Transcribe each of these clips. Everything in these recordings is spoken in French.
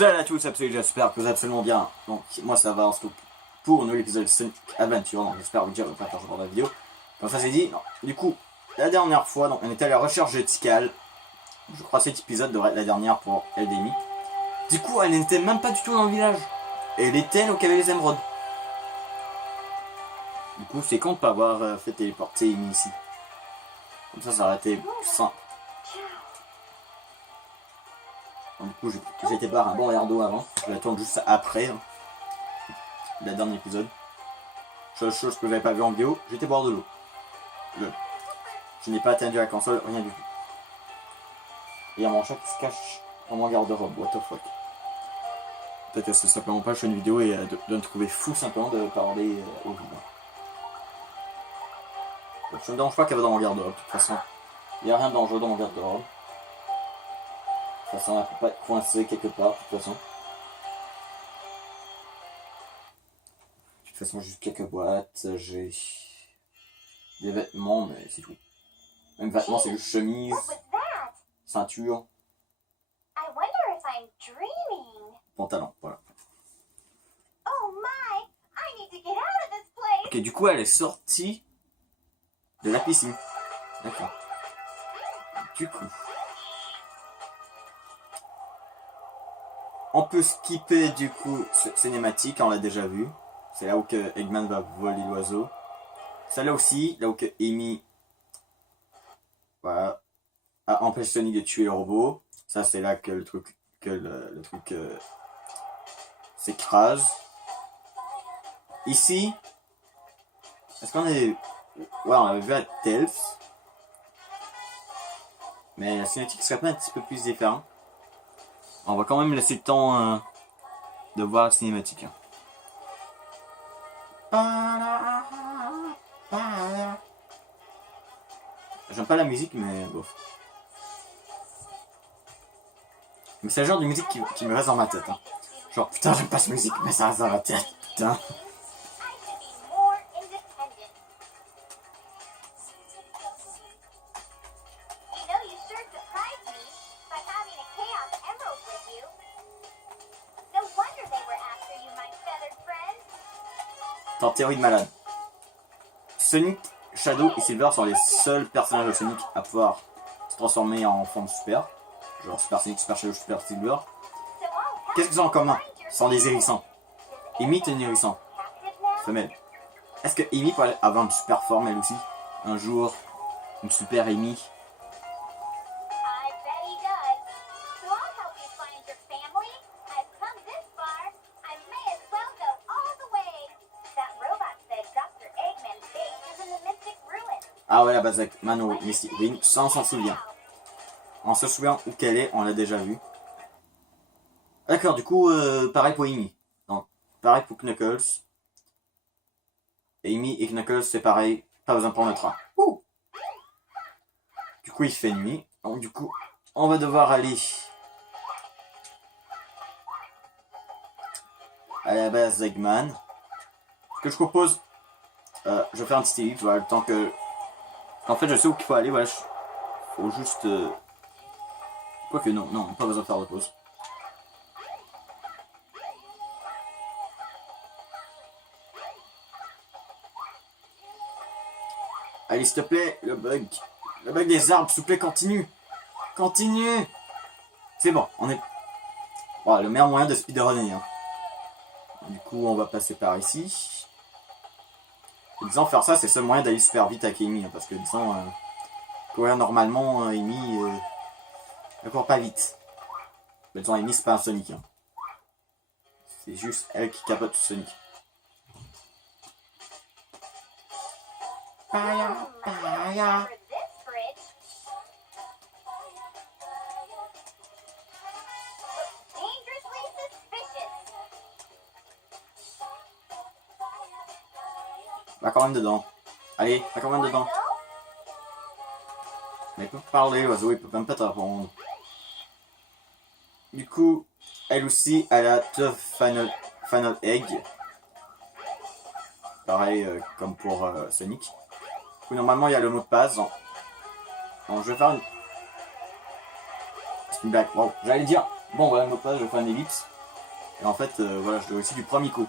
Salut à tous, j'espère que vous allez absolument bien. Donc moi ça va, on se trouve pour un nouvel épisode de Sonic Adventure. Donc j'espère vous dire le faire dans la vidéo. Comme ça c'est dit. Non. Du coup, la dernière fois, donc, on était à la recherche de Tikal. Je crois que cet épisode devrait être la dernière pour Eldemi. Du coup, elle n'était même pas du tout dans le village. Elle était là où il y avait les émeraudes. Du coup, c'est con de pas avoir fait téléporter Amy ici. Comme ça aurait été plus simple. Donc, du coup, j'ai été boire un bon verre d'eau avant. Je vais attendre juste après. Hein. Le dernier épisode. Seule chose que j'avais pas vu en vidéo, j'étais boire de l'eau. Je n'ai pas attendu la console, rien du tout. Et il y a mon chat qui se cache dans mon garde-robe, what the fuck. Peut-être que c'est simplement pas je fais une vidéo et de me trouver fou simplement de parler au vide. Donc, je ne dérange pas qu'elle va dans mon garde-robe, de toute façon. Il n'y a rien de dangereux dans mon garde-robe. De toute façon, elle ne peut pas être coincée quelque part, de toute façon. De toute façon, juste quelques boîtes, j'ai des vêtements, mais c'est tout. Même vêtements, c'est juste chemise, ceinture, pantalon, voilà. Ok, du coup, elle est sortie de la piscine. D'accord. Du coup, on peut skipper du coup ce cinématique, on l'a déjà vu. C'est là où que Eggman va voler l'oiseau. C'est là aussi, là où que Amy voilà, empêche Sonic de tuer le robot. Ça c'est là que le truc s'écrase. Ici, est-ce qu'on est... Ouais, on avait vu à Tails. Mais la cinématique serait pas un petit peu plus différente. On va quand même laisser le temps de voir la cinématique. J'aime pas la musique, mais bof. Mais c'est le genre de musique qui me reste dans ma tête. Hein. Genre, putain, j'aime pas cette musique, mais ça reste dans ma tête, putain. En théorie de malade. Sonic, Shadow et Silver sont les seuls personnages de Sonic à pouvoir se transformer en forme super. Genre Super Sonic, Super Shadow, Super Silver. Qu'est-ce qu'ils ont en commun? Ce sont des hérissants. Amy est une hérisson. Femelle. Est-ce que Amy peut avoir une super forme elle aussi? Un jour, une super Amy. Ah ouais, la base avec Mano Mystic Ring, ça on s'en souvient. On se souvient où qu'elle est, on l'a déjà vu. D'accord, du coup, pareil pour Amy. Donc, pareil pour Knuckles. Amy et Knuckles, c'est pareil, pas besoin de prendre le train. Ouh. Du coup, il fait nuit. Donc, du coup, on va devoir aller à la base Eggman. Ce que je propose, je vais faire un petit ellipse, voilà, le temps que... En fait, je sais où il faut aller, voilà. Faut juste... Quoique, non, pas besoin de faire de pause. Allez, s'il te plaît, le bug des arbres, s'il te plaît, continue. Continue. C'est bon, on est... Voilà, le meilleur moyen de speedrunner. Hein. Du coup, on va passer par ici. Et disons, faire ça, c'est le seul moyen d'aller super vite avec Amy. Hein, parce que, disons, courir normalement, Amy ne court pas vite. Mais disons, Amy, c'est pas un Sonic. Hein. C'est juste elle qui capote Sonic. Paya. Va quand même dedans. Allez, va quand même dedans. Mais il peut parler, l'oiseau, il peut même pas te répondre. Du coup, elle aussi, elle a The Final Egg. Pareil comme pour Sonic. Du coup, normalement, il y a le mot de passe. Donc, je vais faire une... C'est une blague. Wow, j'allais dire, Bon, voilà, le mot de passe, je fais un ellipse. Et en fait, voilà, je dois aussi du premier coup.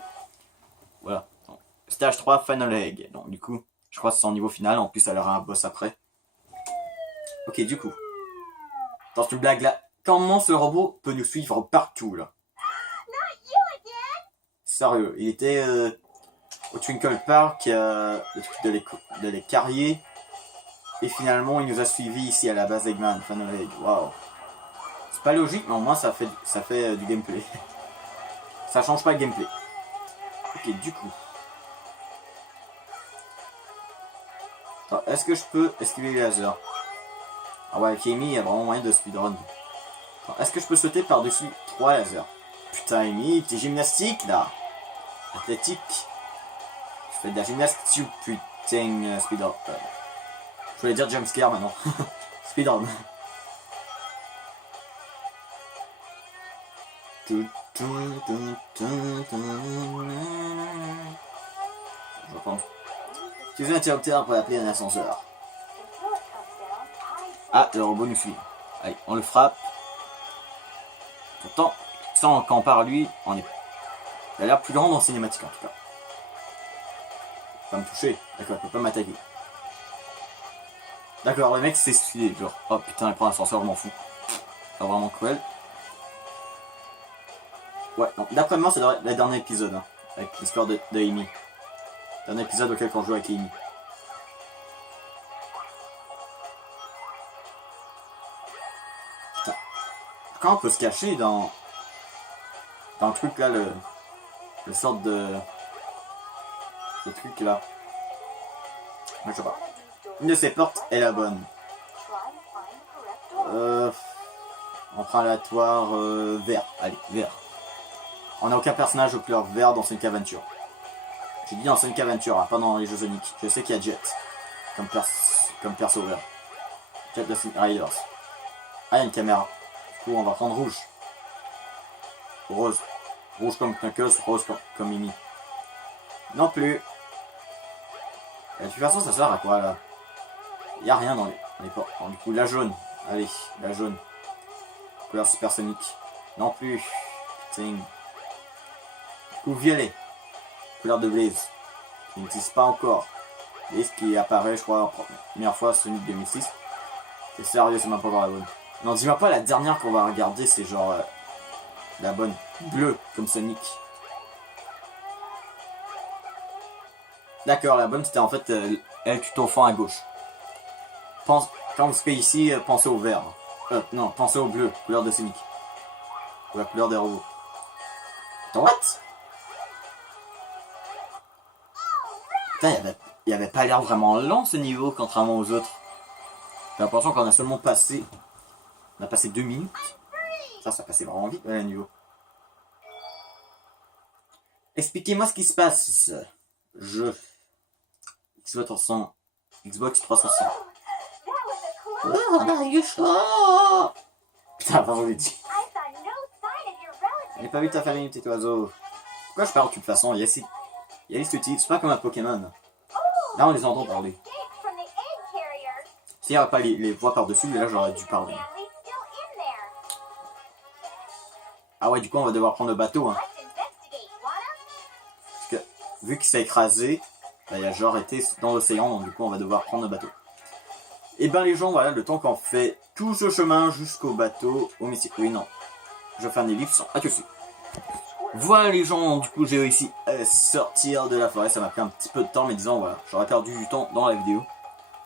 Voilà. Donc, stage 3, Final Egg. Donc, du coup, je crois que c'est son niveau final. En plus, elle aura un boss après. Ok, du coup. Dans une blague là. Comment ce robot peut nous suivre partout, là? Sérieux, il était au Twinkle Park, le truc de les carriers. Et finalement, il nous a suivis ici à la base Eggman. Final Egg. Waouh. C'est pas logique, mais au moins ça fait du gameplay. Ça change pas le gameplay. Ok, du coup. Est-ce que je peux esquiver les lasers? Ah ouais, avec Amy, il y a vraiment moyen de speedrun. Est-ce que je peux sauter par-dessus 3 lasers? Putain, Amy, t'es gymnastique là. Athlétique. Je fais de la gymnastique, putain, speedrun. Je voulais dire jumpscare maintenant. Speedrun. Je pense. Tu veux un interrupteur pour appeler un ascenseur. Ah, le robot nous suit. Allez, on le frappe. Pourtant, sans quand on parle lui, on est. Il a l'air plus grand dans cinématique en tout cas. Il peut pas me toucher. D'accord, il peut pas m'attaquer. D'accord, le mec s'est suicidé, genre. Oh putain, il prend l'ascenseur, je m'en fous. Pas vraiment cruel. Ouais, d'après moi, c'est le dernier épisode, hein, avec l'histoire de Amy. Dernier épisode auquel on joue avec Amy. Putain. Quand on peut se cacher dans le truc là, le sorte de truc là. Je sais pas. Une de ces portes est la bonne. Emprunt aléatoire vert. Allez, vert. On n'a aucun personnage aux couleurs vert dans Sonic Adventure. J'ai dit dans Sonic Adventure, hein, pas dans les jeux Sonic. Je sais qu'il y a Jet comme perso vert. Jet de Sonic Riders. Ah, il y a une caméra. Du coup, on va prendre rouge. Rose. Rouge comme Knuckles, rose comme Mimi. Non plus. Et de toute façon, ça sert à quoi là? Il n'y a rien dans les portes. Du coup, la jaune. Allez, la jaune. Couleur supersonique. Non plus. Putain. Du coup, violet. Couleur de Blaze. Qui n'existe pas encore. Blaze qui apparaît, je crois, la première fois Sonic 2006. C'est sérieux, c'est même pas encore la bonne. Non, dis-moi pas la dernière qu'on va regarder, c'est genre la bonne. Bleue, comme Sonic. D'accord, la bonne c'était en fait elle tout au fond à gauche. Quand vous serez ici, pensez au vert. Non, pensez au bleu, couleur de Sonic. Ou la couleur des robots. What? Putain, il avait pas l'air vraiment lent ce niveau, contrairement aux autres. J'ai l'impression qu'on a seulement passé. On a passé 2 minutes. Ça passait vraiment vite, le niveau. Expliquez-moi ce qui se passe. Xbox 360. Oh, are you sure? Putain, pardon, j'ai dit. J'ai pas vu ta famille, petit oiseau. Pourquoi je parle de toute façon? Il y a les outils, c'est pas comme un Pokémon. Là, on les entend parler. S'il n'y avait pas les voix par-dessus, là, j'aurais dû parler. Ah ouais, du coup, on va devoir prendre le bateau. Hein. Parce que, vu qu'il s'est écrasé, bah, il a genre été dans l'océan, donc du coup, on va devoir prendre le bateau. Et ben les gens, voilà, le temps qu'on fait tout ce chemin jusqu'au bateau, au Mystique. Oui, non. Je fais un ellipse. Ah, que c'est. Voilà les gens, du coup j'ai réussi à sortir de la forêt, ça m'a pris un petit peu de temps, mais disons voilà, j'aurais perdu du temps dans la vidéo.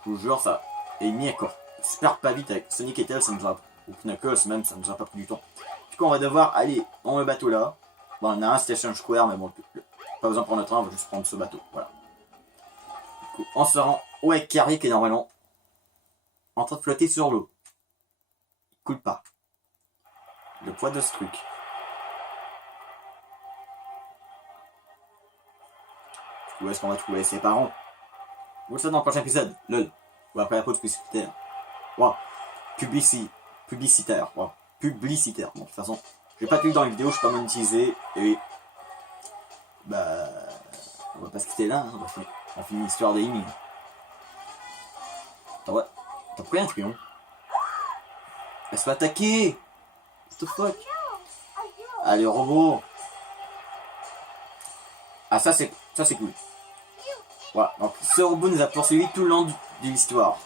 Je vous jure, ça est mis à quoi. Super pas vite avec Sonic et Tails, ça nous a, ou Knuckles même, ça nous a pas pris du temps. Du coup on va devoir aller dans le bateau là. Bon, on a un Station Square, mais bon, pas besoin de prendre le train, on va juste prendre ce bateau, voilà. Du coup, on se rend au Egg Carrier qui est normalement en train de flotter sur l'eau. Il coule pas. Le poids de ce truc. Où est-ce qu'on va trouver ses parents? Vous le savez dans le prochain épisode, lol. Ou après la pause publicitaire. Wow. Publicitaire. Wow. Publicitaire. Bon, de toute façon, j'ai pas tout dans les vidéos, je suis pas monétisé. Et. Bah. On va pas se quitter là, hein. On finit l'histoire d'Amy. Attends, ouais. T'as pris un trion? Elle se fait attaquer! What the fuck? Allez, robot. Ah, ça c'est cool. Voilà, donc ce robot nous a poursuivi tout le long de l'histoire.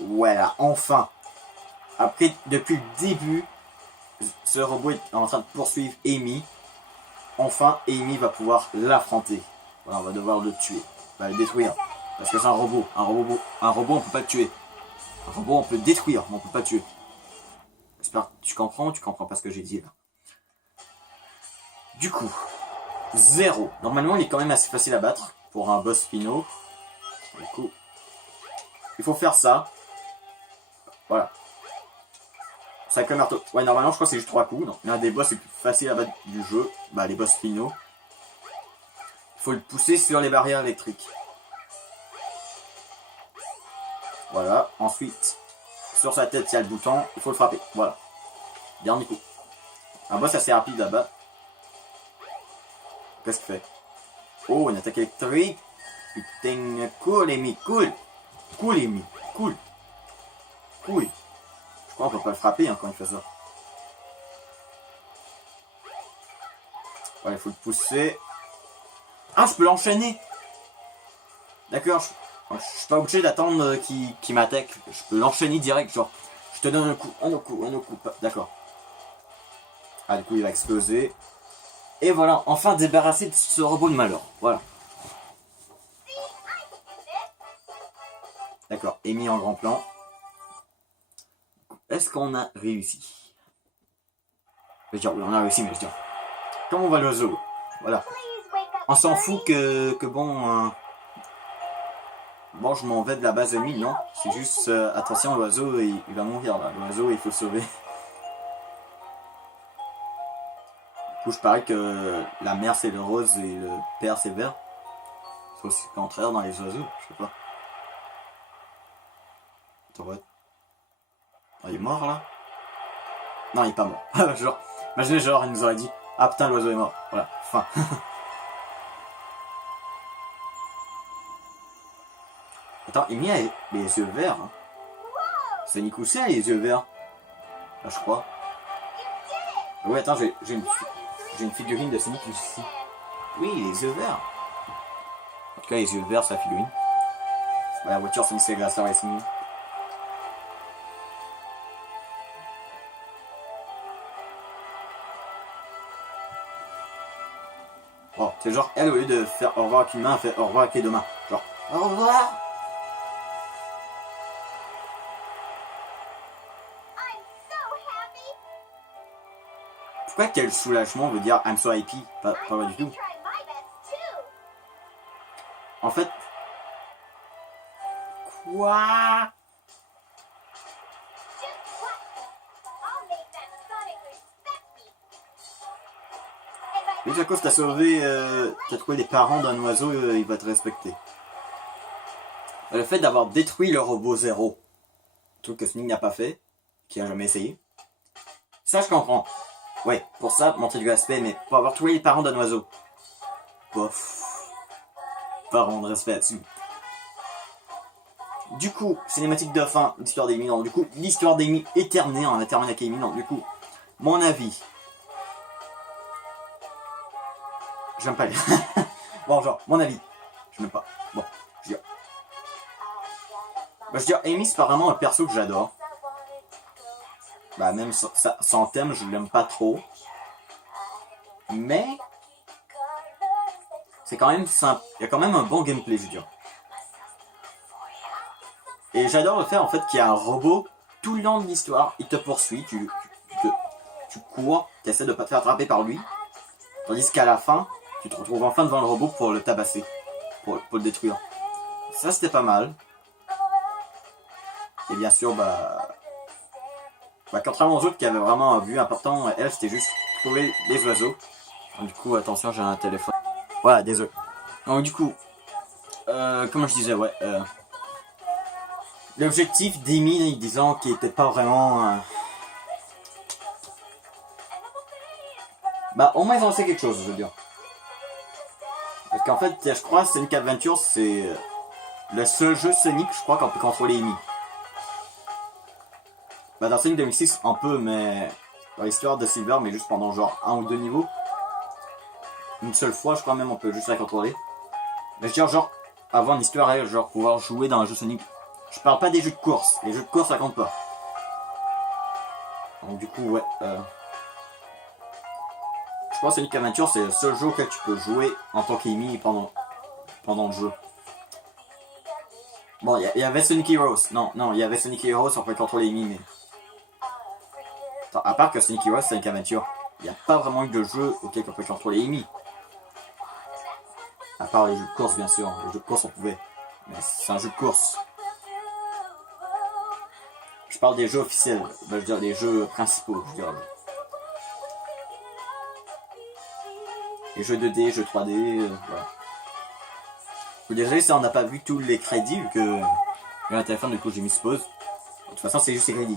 Voilà, enfin. Après, depuis le début, ce robot est en train de poursuivre Amy. Enfin, Amy va pouvoir l'affronter. Voilà, on va devoir le tuer. On va le détruire. Parce que c'est un robot. Un robot, on peut pas le tuer. Un robot, on peut le détruire, mais on peut pas le tuer. J'espère que tu comprends ou tu comprends pas ce que j'ai dit là. Du coup, 0. Normalement, il est quand même assez facile à battre pour un boss finaux. Du coup, il faut faire ça. Voilà. Ça avec le marteau. Ouais, normalement, je crois que c'est juste 3 coups. Donc, l'un des boss les plus faciles à battre du jeu. Bah, les boss finaux. Il faut le pousser sur les barrières électriques. Voilà. Ensuite, sur sa tête, il y a le bouton. Il faut le frapper. Voilà. Dernier coup. Un boss assez rapide à battre. Qu'est-ce qu'il fait? Oh, une attaque électrique. Putain, cool, Amy, cool. Cool, Amy, cool. Cool. Je crois qu'on peut pas le frapper hein, quand il fait ça. Ouais, il faut le pousser. Ah, je peux l'enchaîner. D'accord, je suis pas obligé d'attendre qu'il m'attaque. Je peux l'enchaîner direct, genre. Je te donne un coup, un autre coup, un autre coup. D'accord. Ah, du coup, il va exploser. Et voilà, enfin débarrassé de ce robot de malheur. Voilà. D'accord, Amy en grand plan. Est-ce qu'on a réussi? Je veux dire, oui, on a réussi, mais je veux dire. Comment va l'oiseau? Voilà. On s'en fout que bon... Bon, je m'en vais de la base ennemie, non? C'est juste, attention, l'oiseau, il va mourir, là. L'oiseau, il faut le sauver. Du coup, je parie que la mère, c'est le rose et le père, c'est le vert. C'est aussi le contraire dans les oiseaux, je sais pas. Attends, ouais. Oh, il est mort, là? Non, il est pas mort. Genre, imaginez, genre, il nous aurait dit, ah putain, l'oiseau est mort. Voilà, fin. Attends, Amy a les yeux verts. Hein. C'est Nikoussi a les yeux verts. Là, je crois. Ouais, attends, j'ai une figurine de Sonic ici. Oui, les yeux verts. En tout cas, les yeux verts, c'est la figurine. Ouais, la voiture Sonic Seglaster Racing. Oh, c'est genre, elle, au lieu de faire au revoir avec une main, elle fait au revoir avec les deux mains. Genre, au revoir. Pourquoi quel soulagement veut dire I'm so happy? Pas du tout. En fait... Quoi? Vu que t'as sauvé, t'as trouvé les parents d'un oiseau, il va te respecter. Le fait d'avoir détruit le robot Zero, truc que Sonic n'a pas fait, qui a jamais essayé, ça je comprends. Ouais, pour ça, montrer du respect, mais pour avoir tué les parents d'un oiseau. Bof. Pas vraiment de respect là-dessus. Du coup, cinématique de fin, l'histoire d'Amy. Donc, du coup, l'histoire d'Amy est terminée. On a terminé avec Amy. Donc, du coup, mon avis. J'aime pas les. Bon, genre, mon avis. Je m'aime pas. Bon, je veux dire. Bah, je veux dire, Amy, c'est pas vraiment un perso que j'adore. Bah, même son thème, je l'aime pas trop. Mais. C'est quand même simple. Il y a quand même un bon gameplay, je veux dire. Et j'adore le fait en fait qu'il y a un robot tout le long de l'histoire, il te poursuit, tu cours, tu essaies de pas te faire attraper par lui, tandis qu'à la fin, tu te retrouves enfin devant le robot pour le tabasser, pour le détruire. Ça c'était pas mal. Et bien sûr, contrairement aux autres qui avaient vraiment un but important, elle c'était juste trouver les oiseaux. Donc, du coup, attention, j'ai un téléphone. Voilà, désolé. Donc du coup, comme je disais, ouais... L'objectif d'Amy, disons, qui était pas vraiment... Bah, au moins ils ont fait quelque chose, je veux dire. Parce qu'en fait, je crois, Sonic Adventure, c'est le seul jeu Sonic, je crois, qu'on peut contrôler Amy. Bah, dans Sonic 2006, on peut, mais... dans l'histoire de Silver, mais juste pendant genre 1 ou 2 niveaux. Une seule fois, je crois même, on peut juste la contrôler. Mais je veux dire, genre, avoir une histoire réelle, genre pouvoir jouer dans un jeu Sonic. Je parle pas des jeux de course, les jeux de course ça compte pas. Donc du coup, ouais. Je pense que Sonic Adventure c'est le seul jeu auquel tu peux jouer en tant qu'Amy pendant le jeu. Bon, il y avait Sonic Heroes. Non, il y avait Sonic Heroes, on pouvait contrôler Amy, mais... Attends, à part que Sonic Heroes, Sonic Adventure, il n'y a pas vraiment eu de jeu auquel on pouvait contrôler Amy. À part les jeux de course, bien sûr. Les jeux de course, on pouvait. Mais c'est un jeu de course. Je parle des jeux officiels. Ben, je veux dire, les jeux principaux, je veux dire. Les jeux 2D, jeux 3D, voilà. Désolé si on n'a pas vu tous les crédits, vu que j'ai un téléphone, du coup j'ai mis pause. De toute façon, c'est juste les crédits.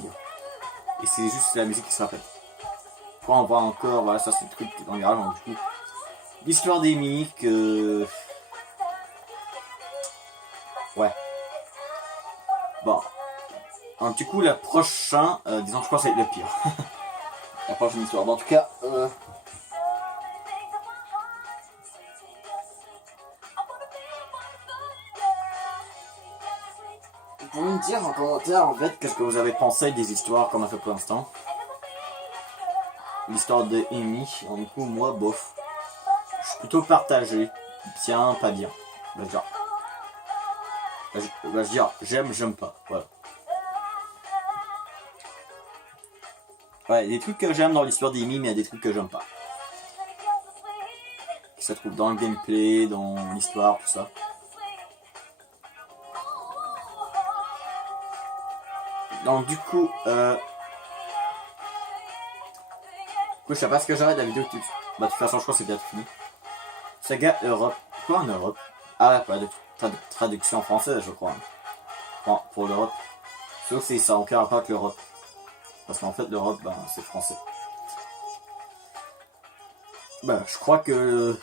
Et c'est juste la musique qui se rappelle. Pourquoi on voit encore, voilà, ça c'est le truc dans le garage, donc du coup. L'histoire d'Amy, que... Ouais. Bon. Donc du coup, la prochaine, disons, je pense que c'est le pire. La prochaine histoire. Bon, en tout cas, vous pouvez me dire en commentaire, en fait, qu'est-ce que vous avez pensé des histoires qu'on a fait pour l'instant. L'histoire de Amy, donc du coup, moi, bof. Je suis plutôt partagé. Bien, pas bien. On va dire, j'aime, j'aime pas. Voilà. Ouais, il y a des trucs que j'aime dans l'histoire d'Amy, mais il y a des trucs que j'aime pas. Qui se trouvent dans le gameplay, dans l'histoire, tout ça. Donc du coup, je sais pas ce que j'arrête la vidéo. Bah de toute façon, je crois que c'est bientôt fini. Saga Europe. Quoi en Europe? Ah, pas de traduction française, je crois. Bon, pour l'Europe. Sauf que ça n'a aucun rapport avec l'Europe. Parce qu'en fait, l'Europe, ben, c'est français. Ben, je crois que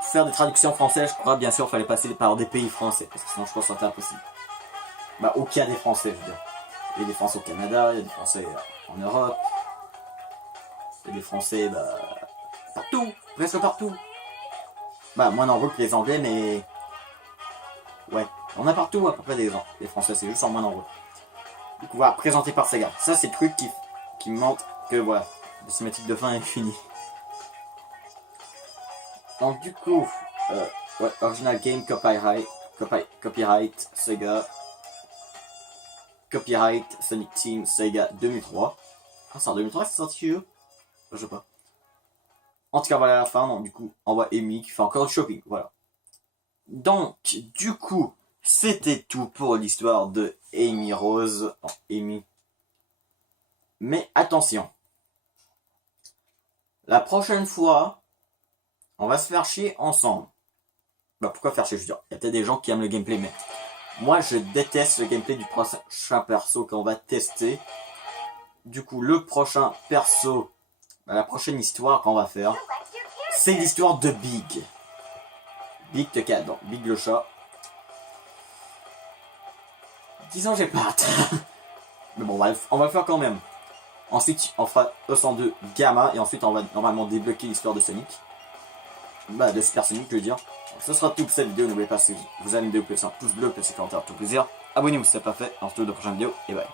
pour faire des traductions françaises, je crois bien sûr qu'il fallait passer par des pays français. Parce que sinon, je crois que c'était impossible. Bah, au cas des Français, je veux dire. Il y a des Français au Canada, il y a des Français en Europe. Il y a des Français, bah, partout, presque partout. Bah, moins nombreux que les Anglais, mais... Ouais, on a partout à peu près des Français, c'est juste en moins nombreux. Du coup, voilà, présenté par Sega. Ça, c'est le truc qui me montre que, voilà, la cinématique de fin est finie. Donc, du coup, ouais, Original Game Copyright Sega. Copyright Sonic Team Sega 2003. Ah, c'est en 2003 c'est sorti eux? Je sais pas. En tout cas, voilà la fin. Donc, du coup, on voit Amy qui fait encore du shopping. Voilà. Donc, du coup, c'était tout pour l'histoire de Amy Rose. Non, Amy. Mais attention. La prochaine fois, on va se faire chier ensemble. Bah, pourquoi faire chier? Je veux dire, il y a peut-être des gens qui aiment le gameplay, mais moi, je déteste le gameplay du prochain perso qu'on va tester. Du coup, le prochain perso, la prochaine histoire qu'on va faire, c'est l'histoire de Big. Big le cat, donc Big le chat. Disons j'ai pas hâte. Mais bon, on va le faire quand même. Ensuite, on fera E102 Gamma, et ensuite on va normalement débloquer l'histoire de Sonic. Bah, de Super Sonic, je veux dire. Donc, ce sera tout pour cette vidéo. N'oubliez pas, si vous aimez la vidéo, laissez un pouce bleu, petit commentaire, tout plaisir. Abonnez-vous si ce n'est pas fait. On se retrouve dans la prochaine vidéo, et bye.